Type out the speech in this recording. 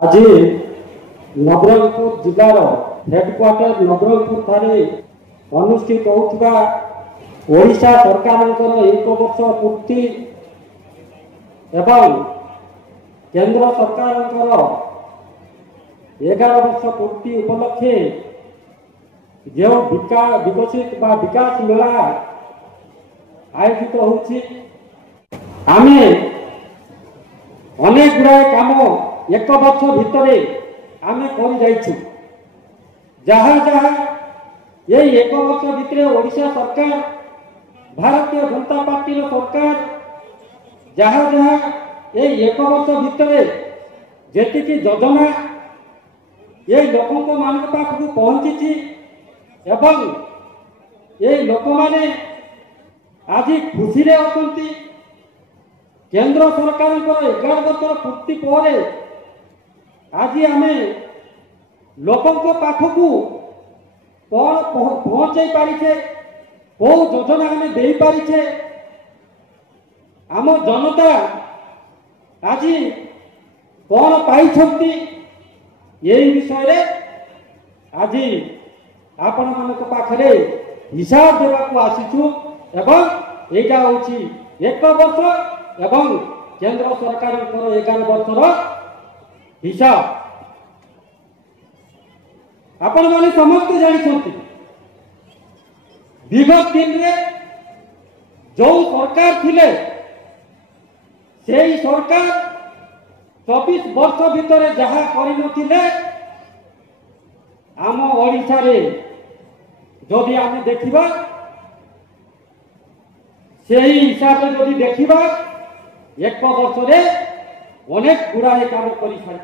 आज नवरंगपुर जिलार हेडक्वार्टर नवरंगपुर ठारे अनुष्ठित होता ओडिशा सरकार एक वर्ष पूर्ति एवं केंद्र सरकार 11 वर्ष पूर्ति उपलक्षे जो विकसित विकास मेला आयोजित होछि आमे अनेक गुड़ाए काम एक वर्ष भितर आमे कर जाइछु जहाँ जहाँ ये एक वर्ष भितर ओडिशा सरकार भारतीय जनता पार्टी सरकार जहाँ जहाँ ये एक वर्ष भितर जेतिकी योजना ये लोक मान पाखक पहुंची एवं ये लोक माने आज खुशी रे अछंती केंद्र सरकार 11 वर्ष पूर्ति पर आज आमे लोकों पाखक कौन पहुंचे पारिछे कौ योजना आमे दे पारिछे आम जनता आज कौन पाइछंती यही विषय रे आज आपण मानक पाखरे हिसाब देवाक आसीछु एवं एटा होछि एक वर्ष एवं केंद्र सरकार 11 वर्षर हिसाब आपण माने समस्त जानिछंती विगत दिन रे जो सरकार थिले सेही सरकार 24 वर्ष भितर जहाँ कर आम ओडिशा रे जदि आमे देखिबा सेही हिसाब से जदि देखिबा एक वर्ष रे अनेक गुड़ाए काम कर सारी